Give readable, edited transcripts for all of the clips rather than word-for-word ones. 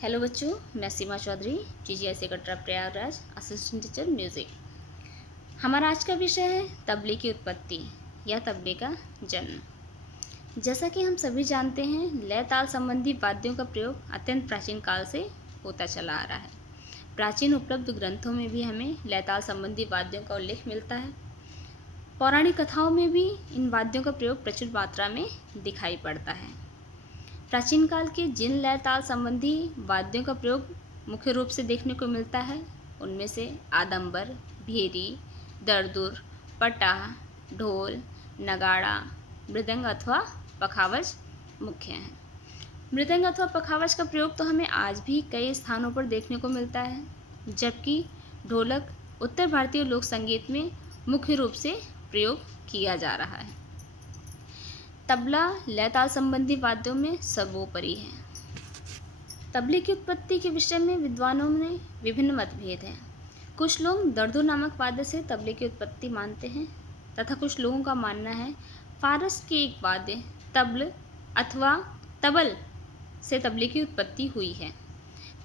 Hello बच्चों, मैं Seema Chaudhary, GGIC Katra Prayagraj, assistant teacher music. हमारा आज का विषय है तबले की उत्पत्ति या तबले का जन्म। जैसा कि हम सभी जानते हैं, लय ताल संबंधी वाद्यों का प्रयोग अत्यंत प्राचीन काल से होता चला आ रहा है। प्राचीन उपलब्ध ग्रंथों में भी हमें लय ताल संबंधी वाद्यों का उल्लेख मिलता है। पौराणिक कथाओं में भी इन वाद्यों का प्रयोग प्रचुर मात्रा में दिखाई पड़ता है। प्राचीन काल के जिन लय ताल संबंधी वाद्यों का प्रयोग मुख्य रूप से देखने को मिलता है, उनमें से आदंबर, भेरी, दरदुर, पटा, ढोल, नगाड़ा, मृदंग अथवा पखावज मुख्य हैं। मृदंग अथवा पखावज का प्रयोग तो हमें आज भी कई स्थानों पर देखने को मिलता है, जबकि ढोलक उत्तर भारतीय लोक संगीत में मुख्य रूप से प्रयोग किया जा रहा है। तबला लय ताल संबंधी वाद्यों में सर्वोपरि है। तबले की उत्पत्ति के विषय में विद्वानों में विभिन्न मतभेद हैं। कुछ लोग दरदुर नामक वाद्य से तबले की उत्पत्ति मानते हैं तथा कुछ लोगों का मानना है फारस के एक वाद्य तबल अथवा तबल से तबले की उत्पत्ति हुई है।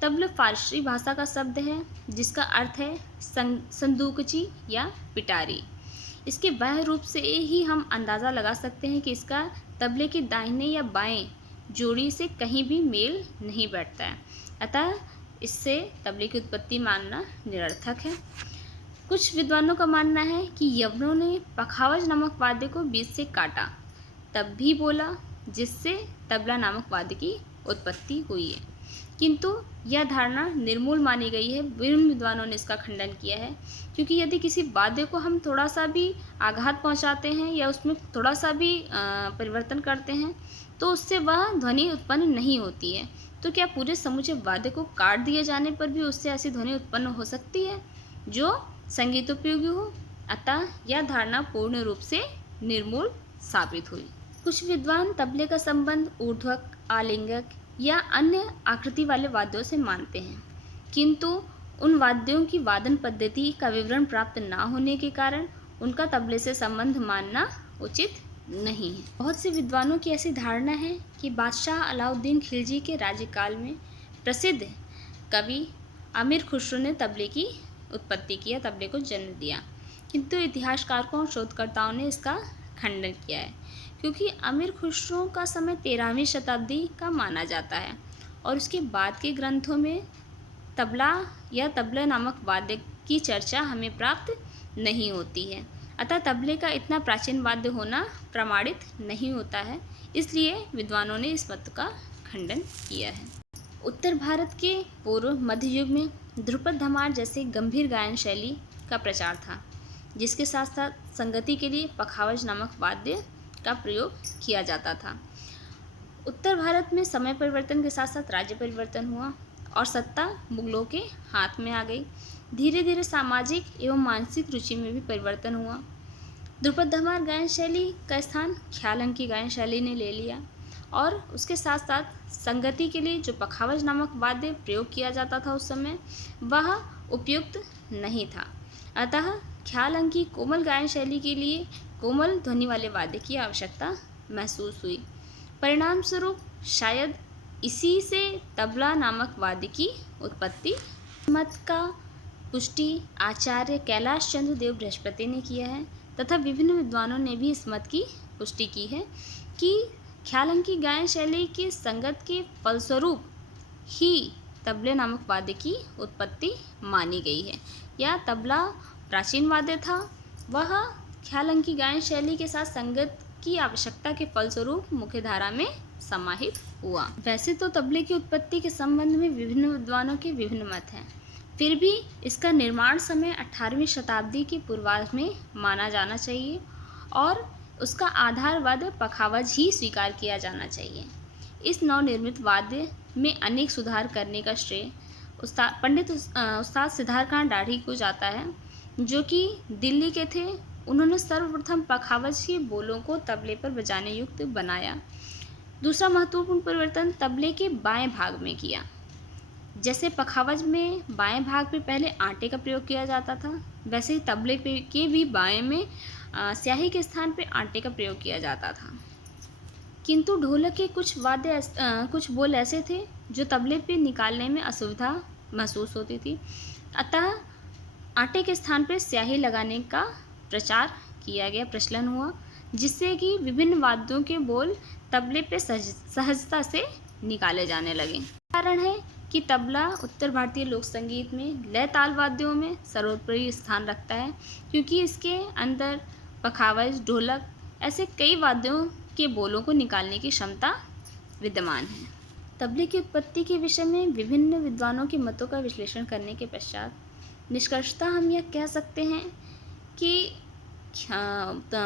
तबल फारसी भाषा का शब्द है जिसका अर्थ है संदूकची या पिटारी। इसके बाह्य रूप से ही हम अंदाज़ा लगा सकते हैं कि इसका तबले के दाहिने या बाएं जोड़ी से कहीं भी मेल नहीं बैठता है, अतः इससे तबले की उत्पत्ति मानना निरर्थक है। कुछ विद्वानों का मानना है कि यवनों ने पखावज नामक वाद्य को बीच से काटा, तब भी बोला, जिससे तबला नामक वाद्य की उत्पत्ति हुई है, किंतु यह धारणा निर्मूल मानी गई है। विभिन्न विद्वानों ने इसका खंडन किया है, क्योंकि यदि किसी वाद्य को हम थोड़ा सा भी आघात पहुंचाते हैं या उसमें थोड़ा सा भी परिवर्तन करते हैं तो उससे वह ध्वनि उत्पन्न नहीं होती है। तो क्या पूरे समूचे वाद्य को काट दिए जाने पर भी उससे ऐसी ध्वनि उत्पन्न हो सकती है जो संगीतोपयोगी हो? अतः यह धारणा पूर्ण रूप से निर्मूल साबित हुई। कुछ विद्वान तबले का संबंध ऊर्ध्वक, आलिंगक या अन्य आकृति वाले वाद्यों से मानते हैं, किंतु उन वाद्यों की वादन पद्धति का विवरण प्राप्त न होने के कारण उनका तबले से संबंध मानना उचित नहीं है। बहुत से विद्वानों की ऐसी धारणा है कि बादशाह अलाउद्दीन खिलजी के राज्यकाल में प्रसिद्ध कवि अमीर खुसरो ने तबले की उत्पत्ति किया, तबले को जन्म दिया, किंतु इतिहासकारों और शोधकर्ताओं ने इसका खंडन किया है, क्योंकि अमीर खुसरो का समय 13वीं शताब्दी का माना जाता है और उसके बाद के ग्रंथों में तबला या तबला नामक वाद्य की चर्चा हमें प्राप्त नहीं होती है। अतः तबले का इतना प्राचीन वाद्य होना प्रमाणित नहीं होता है, इसलिए विद्वानों ने इस मत का खंडन किया है। उत्तर भारत के पूर्व मध्य युग में ध्रुपद धमार जैसे गंभीर गायन शैली का प्रचार था, जिसके साथ साथ संगति के लिए पखावज नामक वाद्य का प्रयोग किया जाता था। उत्तर भारत में समय परिवर्तन के साथ साथ राज्य परिवर्तन हुआ और सत्ता मुगलों के हाथ में आ गई। धीरे धीरे सामाजिक एवं मानसिक रुचि में भी परिवर्तन हुआ। ध्रुपद धमार गायन शैली का स्थान ख्याल अंक की गायन शैली ने ले लिया और उसके साथ साथ संगति के लिए जो पखावज नामक वाद्य प्रयोग किया जाता था उस समय, वह उपयुक्त नहीं था। अतः ख्याल अंक की कोमल गायन शैली के लिए कोमल ध्वनि वाले वाद्य की आवश्यकता महसूस हुई। परिणाम स्वरूप शायद इसी से तबला नामक वाद्य की उत्पत्ति। मत का पुष्टि आचार्य कैलाश चंद्र देव बृहस्पति ने किया है तथा विभिन्न विद्वानों ने भी इस मत की पुष्टि की है कि ख्याल अंक की गायन शैली के संगत के फलस्वरूप ही तबले नामक वाद्य की उत्पत्ति मानी गई है। या तबला प्राचीन वाद्य था, वह ख्याल अंक की गायन शैली के साथ संगत की आवश्यकता के फलस्वरूप मुख्य धारा में समाहित हुआ। वैसे तो तबले की उत्पत्ति के संबंध में विभिन्न विद्वानों के विभिन्न मत हैं, फिर भी इसका निर्माण समय 18वीं शताब्दी के पूर्वार्ध में माना जाना चाहिए और उसका आधार वाद्य पखावज ही स्वीकार किया जाना चाहिए। इस नवनिर्मित वाद्य में अनेक सुधार करने का श्रेय पंडित उस्ताद सिद्धार्थकांत दाढ़ी को जाता है, जो कि दिल्ली के थे। उन्होंने सर्वप्रथम पखावज के बोलों को तबले पर बजाने युक्त बनाया। दूसरा महत्वपूर्ण परिवर्तन तबले के बाएं भाग में किया। जैसे पखावज में बाएं भाग पे पहले आटे का प्रयोग किया जाता था, वैसे ही तबले के भी बाएं में स्याही के स्थान पे आटे का प्रयोग किया जाता था। किंतु ढोलक के कुछ बोल ऐसे थे जो तबले पे निकालने में असुविधा महसूस होती थी। अतः आटे के स्थान पर स्याही लगाने का प्रचार किया गया, प्रचलन हुआ, जिससे कि विभिन्न वाद्यों के बोल तबले पे सहजता से निकाले जाने लगे। कारण है कि तबला उत्तर भारतीय लोक संगीत में लय ताल वाद्यों में सर्वोपरि स्थान रखता है, क्योंकि इसके अंदर पखावज, ढोलक ऐसे कई वाद्यों के बोलों को निकालने की क्षमता विद्यमान है। तबले की उत्पत्ति के विषय में विभिन्न विद्वानों के मतों का विश्लेषण करने के पश्चात निष्कर्षतः हम यह कह सकते हैं कि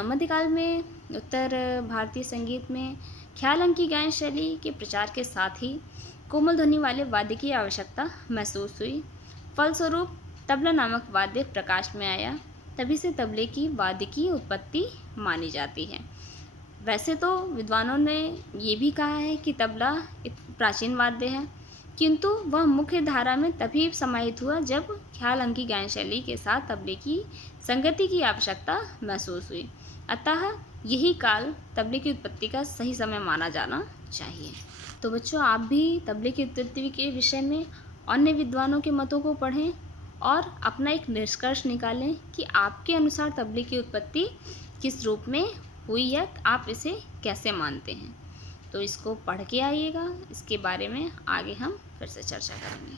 मध्यकाल में उत्तर भारतीय संगीत में ख्याल अंकी गायन शैली के प्रचार के साथ ही कोमल ध्वनि वाले वाद्य की आवश्यकता महसूस हुई। फलस्वरूप तबला नामक वाद्य प्रकाश में आया। तभी से तबले की वाद्य की उत्पत्ति मानी जाती है। वैसे तो विद्वानों ने ये भी कहा है कि तबला एक प्राचीन वाद्य है, किंतु वह मुख्य धारा में तभी समाहित हुआ जब ख्याल अंकी गायन शैली के साथ तबले की संगति की आवश्यकता महसूस हुई। अतः यही काल तबले की उत्पत्ति का सही समय माना जाना चाहिए। तो बच्चों, आप भी तबले की उत्पत्ति के विषय में अन्य विद्वानों के मतों को पढ़ें और अपना एक निष्कर्ष निकालें कि आपके अनुसार तबले की उत्पत्ति किस रूप में हुई है, आप इसे कैसे मानते हैं। तो इसको पढ़ के आइएगा, इसके बारे में आगे हम फिर से चर्चा करेंगे।